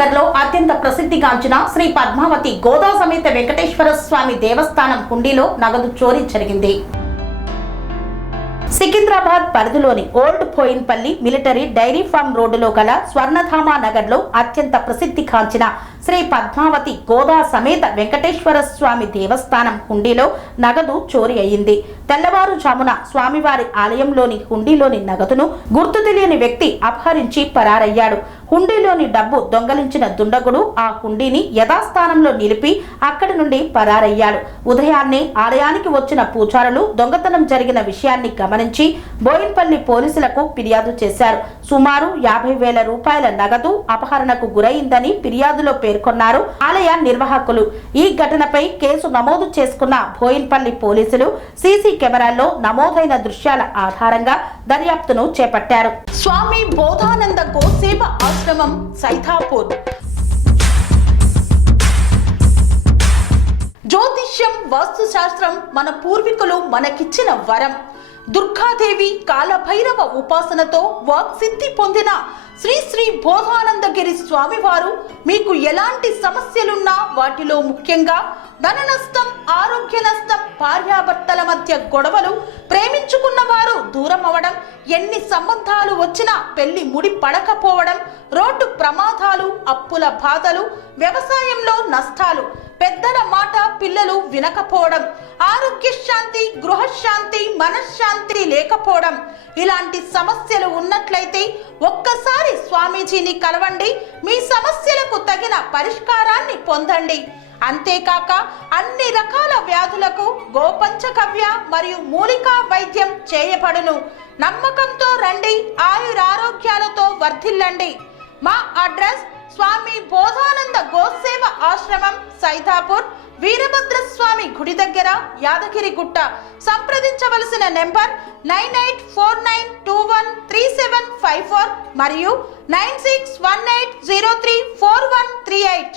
నగర్లో అత్యంత ప్రసిద్ధిగాంచిన శ్రీ పద్మావతి గోదా సమేత వెంకటేశ్వర స్వామి దేవస్థానం హుండీలో నగదు చోరీ జరిగింది. సికింద్రాబాద్ పరిధిలోని ఓల్డ్ పోయిన్పల్లి మిలిటరీ డైరీ ఫార్మ్ రోడ్డులో గల స్వర్ణధామ నగర్లో అత్యంత ప్రసిద్ధిగాంచిన శ్రీ పద్మావతి గోదా సమేత వెంకటేశ్వర స్వామి దేవస్థానం హుండీలో నగదు చోరీ అయింది. తెల్లవారుజామున స్వామివారి ఆలయంలోని హుండీలోని నగదును గుర్తు తెలియని వ్యక్తి అపహరించి పరారయ్యాడు. హుండీలోని డబ్బు దొంగలించిన దుండగుడు ఆ హుండీని యథాస్థానంలో నిలిపి అక్కడి నుండి పరారయ్యాడు. ఉదయాన్నే ఆలయానికి వచ్చిన పూజారులు దొంగతనం జరిగిన విషయాన్ని గమనించి బోయిన్పల్లి పోలీసులకు ఫిర్యాదు చేశారు. సుమారు 50,000 రూపాయల నగదు అపహరణకు గురైందని ఫిర్యాదులో పేర్కొన్నారు ఆలయ నిర్వాహకులు. ఈ ఘటనపై కేసు నమోదు చేసుకున్న బోయిన్పల్లి పోలీసులు సీసీ కెమెరాల్లో నమోదైన దృశ్యాల ఆధారంగా దర్యాప్తును చేపట్టారు. స్వామి బోధానంద గోసేవ ఆశ్రమం సైథాపూర్. జ్యోతిష్యం, వాస్తుశాస్త్రం మన పూర్వీకులు మనకిచ్చిన వరం. దుర్గాదేవి, కాలభైరవ ఉపాసనతో వాక్సిద్ధి పొందిన శ్రీ శ్రీ బోధానందగిరి స్వామివారు మీకు ఎలాంటి సమస్యలున్నా, వాటిలో ముఖ్యంగా ధన నష్టం, ఆరోగ్య నష్టం, భార్యాభర్తల మధ్య గొడవలు, ప్రేమించుకున్న వారు దూరం అవడం, ఎన్ని సంబంధాలు వచ్చినా పెళ్లి ముడి పడకపోవడం, రోడ్డు ప్రమాదాలు, అప్పుల బాధలు, వ్యవసాయంలో నష్టాలు, పెద్దల మాట పిల్లలు వినకపోవడం, ఆరోగ్య శాంతి, గృహశాంతి, మనశ్శాంతి లేకపోవడం, ఇలాంటి సమస్యలు ఉన్నట్లయితే ఒక్కసారి స్వామీజీని కలవండి. మీ సమస్యలకు తగిన పరిష్కారాన్ని పొందండి. అంతేకాక అన్ని రకాల వ్యాధులకు గోపంచకవ్య మరియు మూలికా వైద్యం చేయబడును. నమ్మకంతో రండి, ఆయురారోగ్యాలతో వర్ధిల్లండి. మా అడ్రస్ స్వామి బోధానంద గోసేవ ఆశ్రమం, సైథాపూర్, వీరభద్రస్వామి గుడి దగ్గర, యాదగిరిగుట్ట. సంప్రదించవలసిన నెంబర్ 9849213754 మరియు 9618034138.